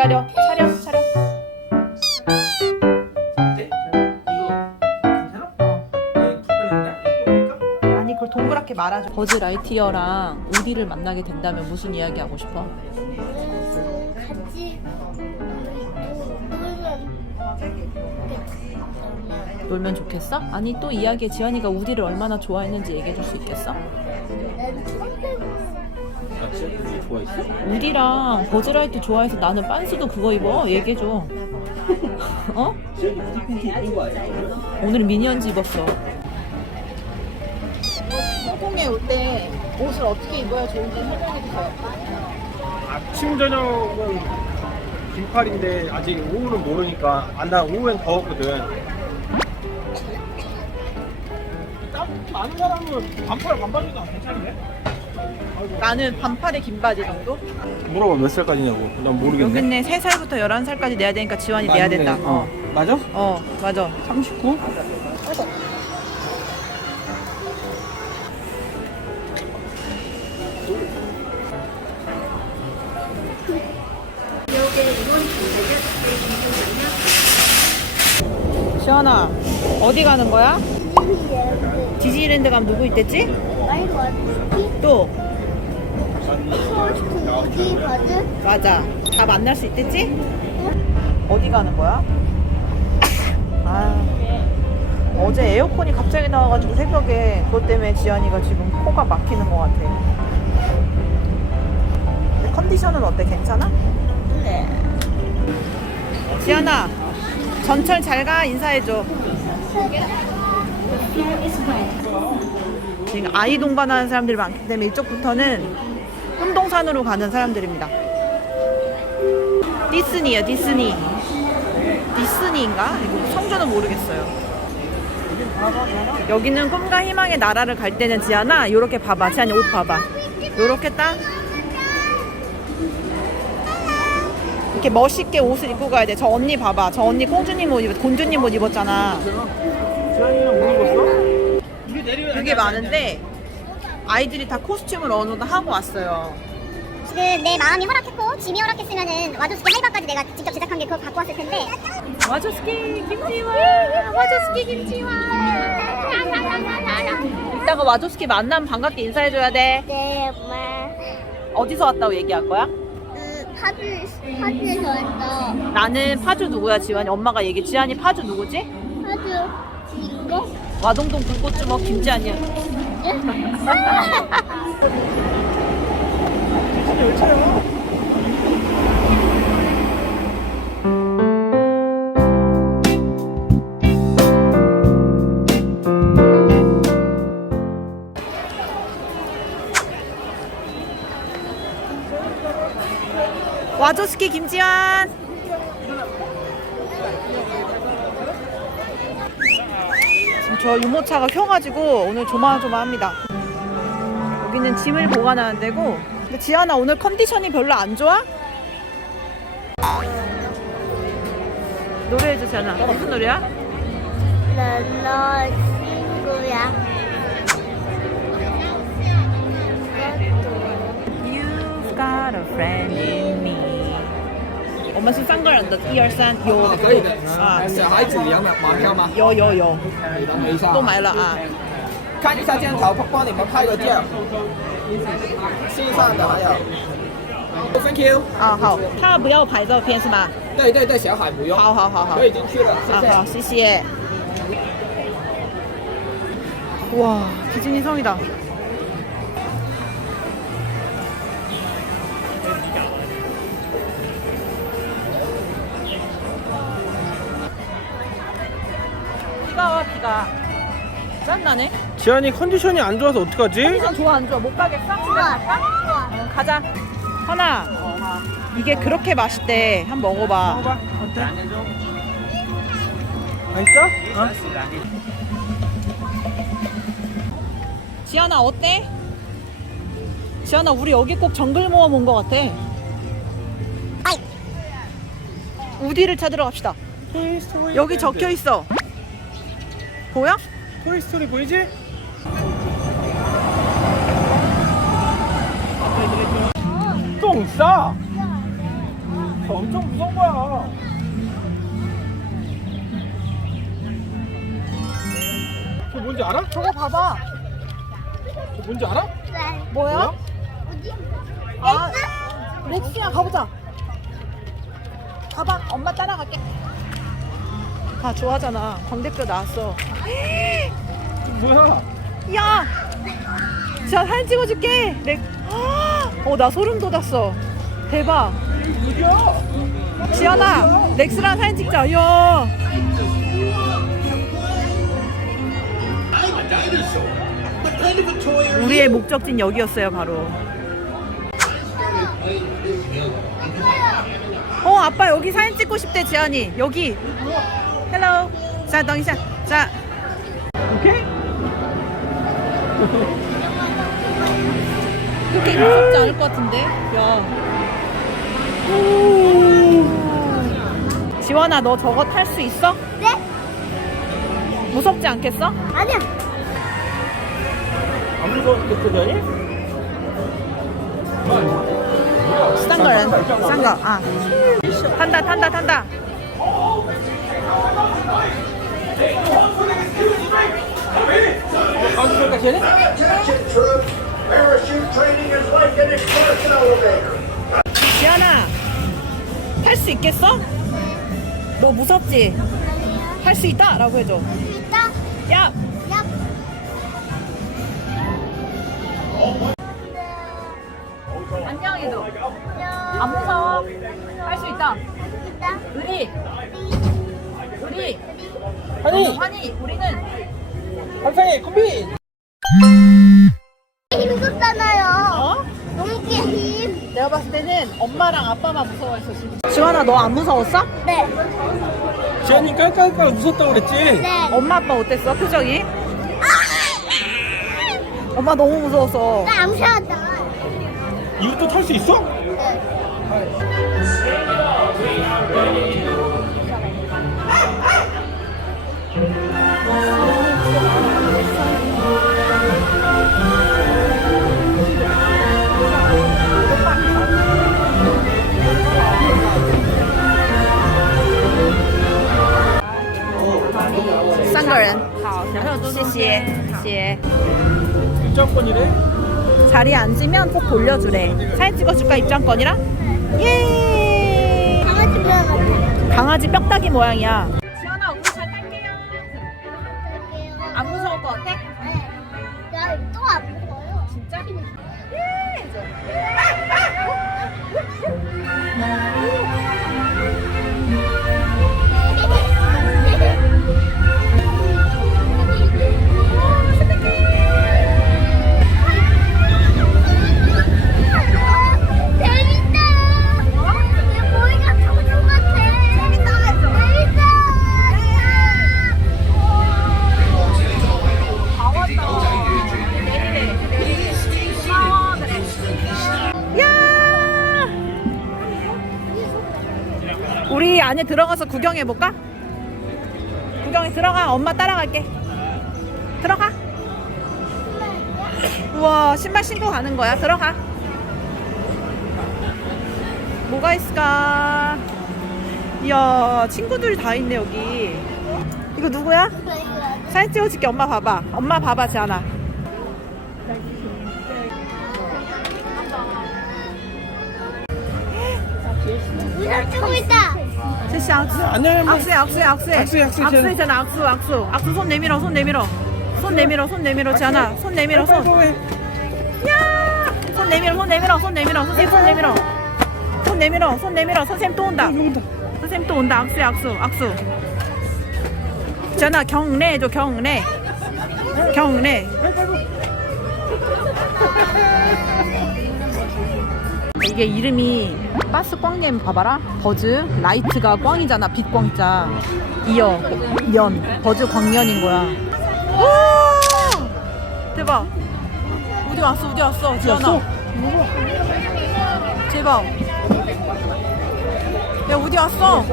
기다려. 차려, 차려. 네? 이거 괜찮아? 네, 불편한데? 아니 그걸 동그랗게 말아줘. 버즈 라이티어랑 우디를 만나게 된다면 무슨 이야기 하고 싶어? 같이 놀면 놀면 좋겠어? 아니 또 이야기에 지연이가 우디를 얼마나 좋아했는지 얘기해 줄 수 있겠어? 난 아, 진짜 좋아했어? 우디랑 버즈라이트 좋아해서 나는 빤스도 그거 입어 얘기해 줘. 어? 지역이 무슨 팬티 입은 거 아니야? 오늘은 미니언즈 입었어. 홍콩에 올 때 옷을 어떻게 입어야 좋은지 설명해 주세요. 아침 저녁은 긴팔인데 아직 오후는 모르니까 안나 오후엔 더웠거든. 땀 많은 사람은 반팔 반바지도 괜찮은데? 나는 반팔에 긴 바지 정도? 물어봐 몇 살까지냐고. 난 모르겠네. 여기 있네 3살부터 11살까지 내야 되니까 지원이 내야 맞네. 된다. 어. 맞아? 어, 맞아. 39? 지원아, 어디 가는 거야? 디즈니랜드 가면 누구 있댔지? 또, 버즈 맞아. 다 만날 수 있댔지? 어디 가는 거야? 아, 어제 에어컨이 갑자기 나와가지고 새벽에 그것 때문에 지연이가 지금 코가 막히는 것 같아. 근데 컨디션은 어때? 괜찮아? 네 지연아, 전철 잘 가 인사해줘. 지금 아이 동반하는 사람들이 많기 때문에 이쪽부터는 운동산으로 가는 사람들입니다. 디스니요, 디스니. 디스니인가? 이거 성조는 모르겠어요. 여기는 꿈과 희망의 나라를 갈 때는 지아나 이렇게 봐봐. 지안이 옷 봐봐. 요렇게 딱 이렇게 멋있게 옷을 입고 가야 돼. 저 언니 봐봐. 저 언니 공주님 옷 입었, 곤주님 옷 입었잖아. 지환이는 뭐 많은데 아이들이 다 코스튬을 어느 정도 하고 왔어요. 지금 내 마음이 허락했고 짐이 허락했으면은 와조스키 하이바까지 내가 직접 제작한 게 그거 갖고 왔을 텐데 와조스키 김치와 와조스키 김치와 이따가 와조스키 만나면 반갑게 인사해줘야 돼. 네 엄마 어디서 왔다고 얘기할 거야? 그 파주 파주에서 왔어 나는 파주 누구야 지환이? 엄마가 얘기. 지환이 파주 누구지? 파주 이거 와동동 불꽃주먹 김지환이야. 와조스키 김지환. 지금 저 유모차가 켜가지고 오늘 조마조마합니다. 여기는 짐을 보관하는 데고. 근데 지환아 오늘 컨디션이 별로 안 좋아? 노래해줘 지환아. 무슨 노래야? 너너 친구야 You've got a friend in. 我们是三个人的，一二三，有啊，可以的。啊，小孩子有买马票吗？有有有，你等我一下。都买了啊。看一下镜头，帮你们拍个照。线上的还有。Thank you。啊，好，他不要拍照片是吗？对对对，小海不用。好好好好可以进去了，谢啊，谢。好，谢谢。와, 디즈니 성이다. 비가. 짠나네. 지환이 컨디션이 안 좋아서 어떡하지? 컨디션 좋아, 안 좋아? 못 가겠어? 집에 갈까? 어, 가자. 하나, 이게 그렇게 맛있대. 한번 먹어봐. 먹어봐. 어때? 맛있어? 어? 지연아 어때? 지연아 우리 여기 꼭 정글 모험 온 것 같아. 우디를 찾으러 갑시다. 여기 적혀 있어. 보여? 토이스토리 보이지? 똥 싸! 저 엄청 무서운 거야. 저 뭔지 알아? 저거 봐봐. 저 뭔지 알아? 네. 뭐야? 어디? 아, 렉스야 가보자. 가봐. 엄마 따라갈게. 아 좋아하잖아. 광대뼈 나왔어. 저 뭐야? 야! 자 사진 찍어줄게. 렉. 어나 소름 돋았어. 대박. 지연아, 렉스랑 사진 찍자. 야. 우리의 목적지는 여기였어요, 바로. 어, 아빠 여기 사진 찍고 싶대, 지연이. 여기. Hello. 자,等一 자. 오케이? 그렇게 무섭지 않을 것 같은데? 야. 지원아, 너 저거 탈 수 있어? 네? 무섭지 않겠어? 아니야. 안 무서웠겠어, 저희? 싼 거는 싼 거. 아. 탄다, 탄다, 탄다. 제네? Attention troops, parachute training is like an express elevator. 지연아, 탈 수 있겠어? 너 무섭지? 할 수 있다! 라고 해줘. 있다. 야! 야. 안녕히도. 안 무서워. 할 수 있다. 있다. 우리, 우리, 아니, 환희, 우리는 한상이 콤비! 힘들잖아요. 어? 용기 힘. 내가 봤을 때는 엄마랑 아빠만 무서워했어, 지금. 지원아, 너 안 무서웠어? 네. 지현이 깔깔깔 무섭다고 그랬지? 네. 엄마 아빠 어땠어, 표정이? 엄마 너무 무서웠어. 나 암시하잖아. 이것도 탈 수 있어? 시시해. 입장권이래? 자리에 앉으면 꼭 돌려주래. 사진 찍어줄까 입장권이랑? 예. 강아지 배워가지고. 강아지 뼈다귀 모양이야. 구경해 볼까? 구경해 들어가. 엄마 따라갈게. 들어가. 우와, 신발 신고 가는 거야. 들어가. 뭐가 있을까? 이야, 친구들이 다 있네, 여기. 이거 누구야? 사진 찍어줄게. 엄마 봐봐. 엄마 봐봐, 지안아. 우산 쓰고 있다. 제시 악수. 안녕, 악수해, 악수해, 악수해. 악수해, 악수해, 악수해잖아, 악수, 악수. 악수 손 내밀어, 손 내밀어. 손 내밀어, 손 내밀어, 지안아. 손 내밀어, 손. 야! 손 내밀어, 손 내밀어, 손 내밀어, 선생님 손 내밀어. 손 내밀어, 손 내밀어. 선생님 또 온다. 선생님 또 온다. 악수해, 악수, 악수. 지안아, 경례 해줘, 경례. 경례. 이 게 이름이 바스 꽝님 봐봐라. 버즈. 라이트가 꽝이잖아. 빛광 있자. 이어. 년 버즈 광년인 거야. 와 대박. 어디 왔어? 어디 왔어? 지연아. 대박. 야 어디 왔어?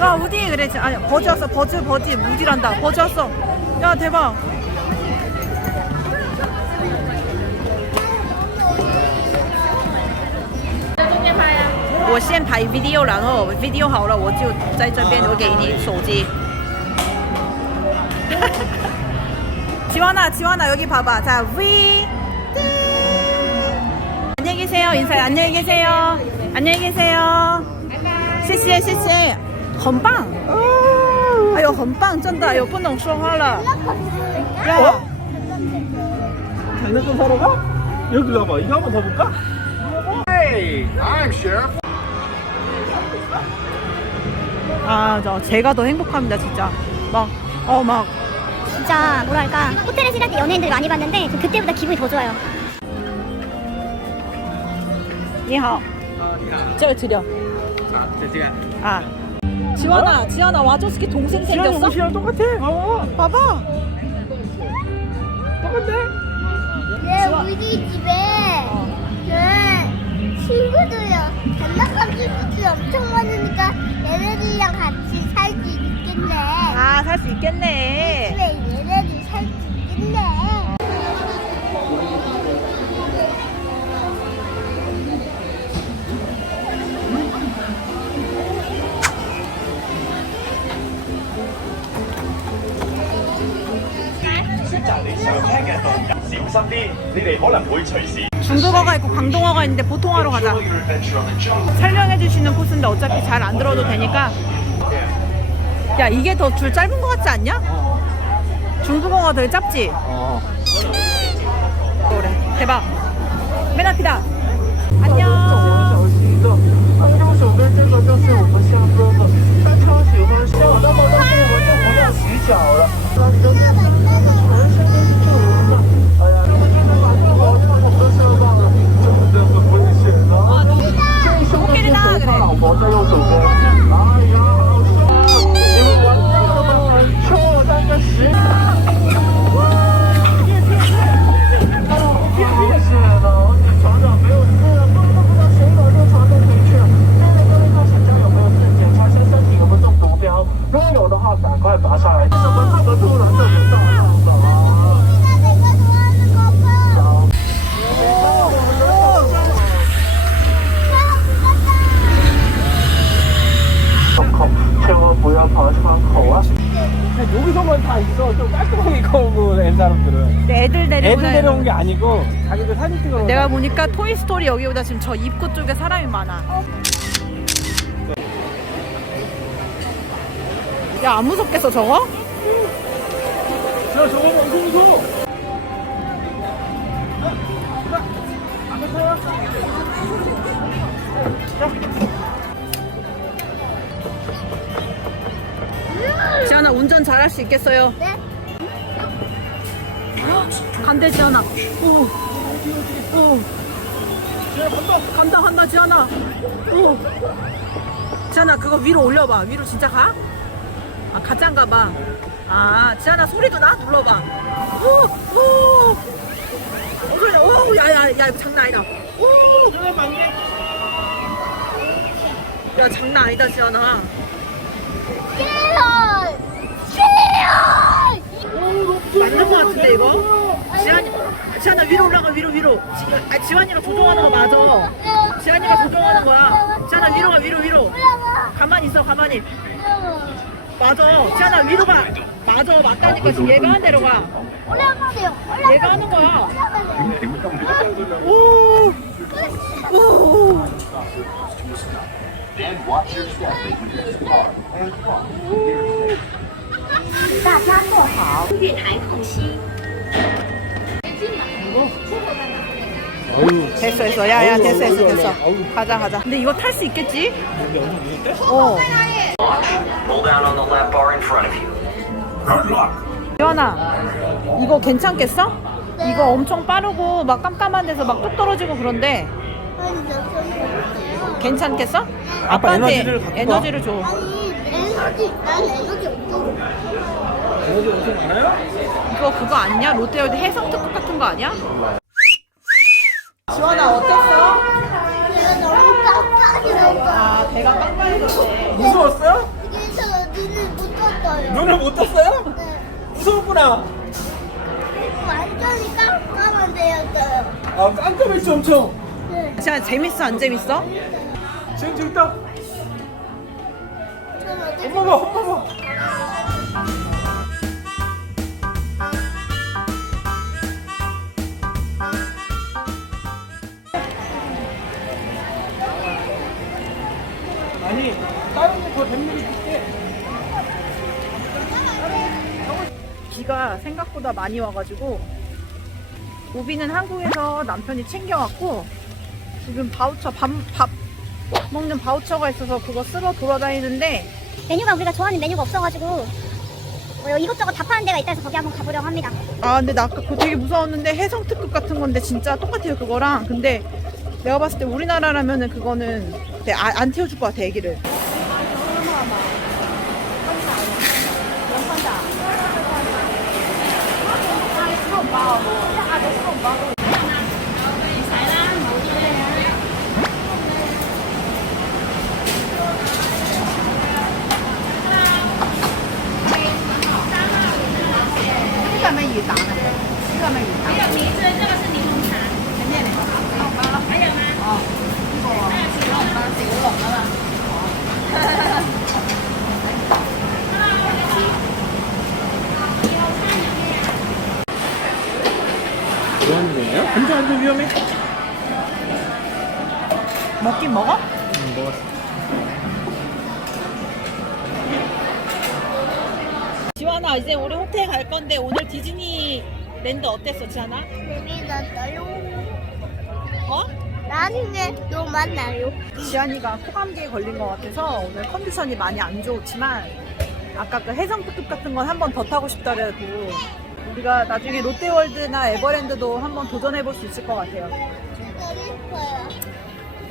야 어디? 그래 지- 아니 버즈 왔어. 버즈 버즈. 무디란다. 버즈 왔어. 야 대박 我先拍 video，然后 video 好了，我就在这边，我给你手机。 지원아, 지원아 여기 봐봐. 자, V. 안녕히 계세요. 인사해. 안녕히 계세요. 안녕히 계세요. 谢谢谢谢。很棒。哎呦，很棒，真的，有不能说话了。 야, 장난감 사러 가? 여기 가봐. 이거 한번 더 볼까? 아, 저 제가 더 행복합니다, 진짜. 막, 어, 막. 진짜 뭐랄까 호텔에서 일할 때 연예인들 많이 봤는데 그때보다 기분이 더 좋아요. 니하오. 저 드려. 아. 지환아, 지환아 와조스키 동생 생겼어? 뭐 옷이랑 똑같아. 어, 어. 봐봐. 똑같네. 우리 집에 그 친구들이요 장난감 친구들이 엄청 많으니까 얘네들이랑 같이 살 수 있겠네. 아, 살 수 있겠네. 집에 얘네들 살 수 있겠네. 중국어가 있고 광동어가 있는데 보통어로 가자. 설명해 주시는 코스인데 어차피 잘 안 들어도 되니까. 야, 이게 더 줄 짧은 것 같지 않냐? 중국어가 되게 짧지? 어. 대박. 맨 앞이다. 안녕. 我在右手边 보니까 토이스토리 여기보다 지금 저 입구 쪽에 사람이 많아. 야, 안 무섭겠어, 저거? 야, 저거 엄청 무서워. 앞에 타요? 지연아, 운전 잘할 수 있겠어요? 네. 간대, 지연아. 오. 오. 간다, 간다, 지연아. 오. 지연아, 그거 위로 올려봐. 위로 진짜 가? 아, 가짠가 봐. 아, 지연아, 소리도 나? 눌러봐. 오, 오. 어, 소리, 오, 야, 야, 야, 이거 장난 아니다. 오. 야, 장난 아니다! 싫어! 맞는 거 같은데, 이거? 지환이, 지환아, 위로 올라가, 위로, 위로. 지, 아, 지환이가 조종하는 거 맞아. 지환이가 조종하는 거야. 지환아, 위로 가, 위로, 위로. 가만히 있어, 가만히. 맞아. 지환아, 위로 가. 맞아, 맞다니까. 지금 얘가 한 대로 가. 올라가세요! 올라가! 얘가 하는 거야. 올라가세요! 오. 오. 어휴, 됐어, 됐어. 야, 야, 어우, 됐어, 됐어, 됐어. 가자, 가자. 근데 이거 탈 수 있겠지? 어. 지환아, 이거 괜찮겠어? 이거 엄청 빠르고 막 깜깜한 데서 막뚝 떨어지고 그런데 괜찮겠어? 아빠 아빠한테 에너지를. 에너지를 줘. 아니, 에너지, 난 에너지 없어. 에너지 엄청 많아요? 이거 그거 아니야? 롯데월드 해성 특급 같은 거 아니야? 지원아 어땠어? 내가 너무 깜빡이라서. 아 배가 깜빡해졌네. 무서웠어요? 그래서 눈을 못 떴어요. 눈을 못 떴어요? 네. 무서웠구나. 완전히 깜깜한 데였어요. 아, 깜깜했지 엄청. 네. 지원 재밌어 안 재밌어? 지금. 전 어디 엄마 봐, 엄마 봐. 아니, 다른 거더 있게. 비가 생각보다 많이 와가지고 우비는 한국에서 남편이 챙겨왔고 지금 바우처 밥, 밥 먹는 바우처가 있어서 그거 쓰러 돌아다니는데 메뉴가 우리가 좋아하는 메뉴가 없어가지고 뭐 이것저것 다 파는 데가 있다 해서 거기 한번 가보려고 합니다. 아 근데 나 아까 그거 되게 무서웠는데 해성 특급 같은 건데 진짜 똑같아요 그거랑 근데 내가 봤을 때 우리나라라면은 그거는 내- 아- 안 태워줄 것 같아 애기를 빠르고 뭐 하는 거예요? 완전 완전 위험해. 먹긴 먹어? 응, 먹었어. 지환아 이제 우리 호텔 갈 건데 오늘 디즈니 랜드 어땠어 지환아? 재미났어요? 어? 나중에 또 만나요. 지안이가 코감기에 걸린 것 같아서 오늘 컨디션이 많이 안 좋지만 아까 그 해성 특급 같은 건 한 번 더 타고 싶더라도 우리가 나중에 롯데월드나 에버랜드도 한번 도전해 볼 수 있을 것 같아요.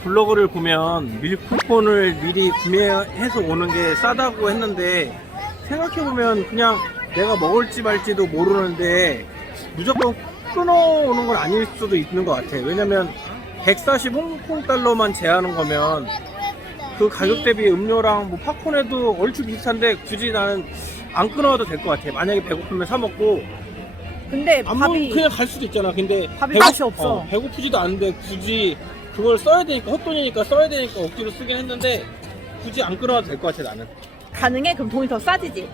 블로그를 보면 밀크폰을 미리 구매해서 오는 게 싸다고 했는데 생각해보면 그냥 내가 먹을지 말지도 모르는데 무조건 끊어오는 건 아닐 수도 있는 것 같아. 왜냐면 140 홍콩 달러만 제하는 거면 그 가격 대비 음료랑 뭐 팝콘에도 얼추 비슷한데 굳이 나는 안 끊어도 될 것 같아. 만약에 배고프면 사 먹고 근데 안 밥이 먹으면 그냥 갈 수도 있잖아. 근데 밥이 맛이 없어. 어, 배고프지도 않은데 굳이 그걸 써야 되니까 헛돈이니까 써야 되니까 억지로 쓰긴 했는데 굳이 안 끊어도 될 것 같아 나는. 가능해? 그럼 돈이 더 싸지지?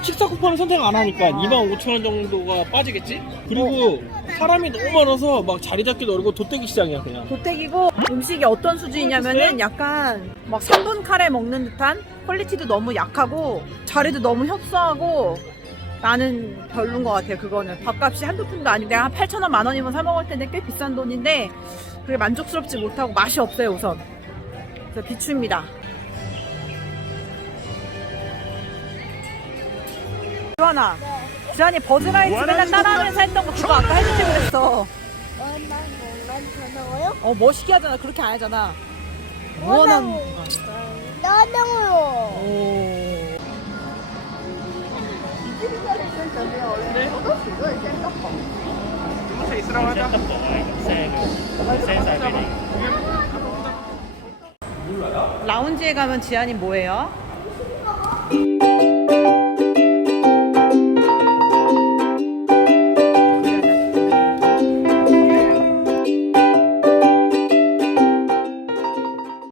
식사 쿠폰을 선택 안 하니까 25,000원 정도가 빠지겠지? 그리고 사람이 너무 많아서 막 자리 잡기도 어렵고 돗대기 시장이야 그냥. 도택이고 음식이 어떤 수준이냐면은 약간 막 3분 카레 먹는 듯한 퀄리티도 너무 약하고 자리도 너무 협소하고 나는 별론 것 같아요 그거는. 밥값이 한두 푼도 아닌데 한 8천 원 만 원이면 사 먹을 텐데 꽤 비싼 돈인데 그게 만족스럽지 못하고 맛이 없어요 우선. 그래서 비추입니다. 지환아 지환이 버즈라이트 맨날 따라하면서 했던 거 그거 아까 해주지 그랬어. 뭐만 더 넣어요? 어 멋있게 하잖아. 그렇게 안 하잖아. 원한 나는 오. 주 라운지에 가면 지안이 뭐예요?